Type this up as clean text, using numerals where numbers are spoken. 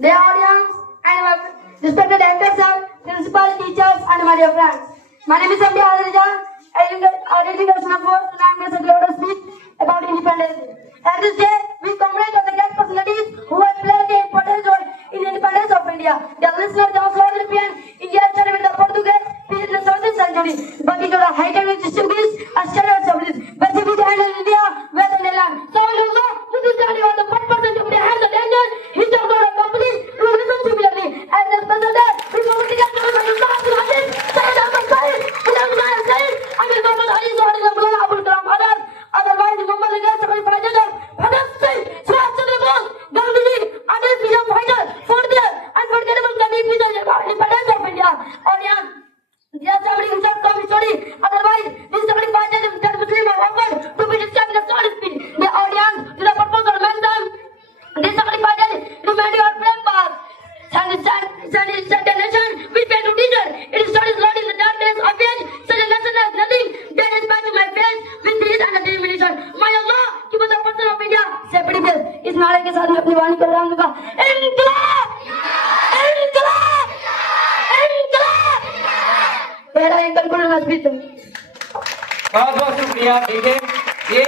dear audience, and my respected elders, sir, principal, teachers, and my dear friends. My name is Sandy Adarija. I am educational force, and I am going to speak about independence. At this day, we commemorate the great personalities who have played an important role in the independence of India. The listener, the European, India started with the Portuguese in the 17th century, but it was a heightened with Portuguese and started with but if we handle India, where the land. So, you know, this is the first person to handle the danger. He took out a company to listen similarly. And the president, we will get to the United otherwise, the Mumbai leaders are fighting Bhagat Singh, Subhash Chandra Bose, Gandhi, and his freedom fighter for their unforgettable independence of India. Or yeah, yes, somebody who shall come story. Otherwise, this somebody fighting that Muslim are offered to be described in a solid speed. The audience, to the purpose of mention, this somebody fighting demanding our flame pass. Nation, we pay to teacher. It is studies Lord in the darkness of age. Such a lesson has nothing that is back to my face with this and determination. My Allah, keep us the person of India. Separate this. इस नारे के साथ मैं अपनी वाणी कर रहा हूँ का इंकलाब, इंकलाब, इंकलाब. मेरा एक कंक्लूजन स्पीच. बहुत बहुत शुक्रिया. ठीक है. ये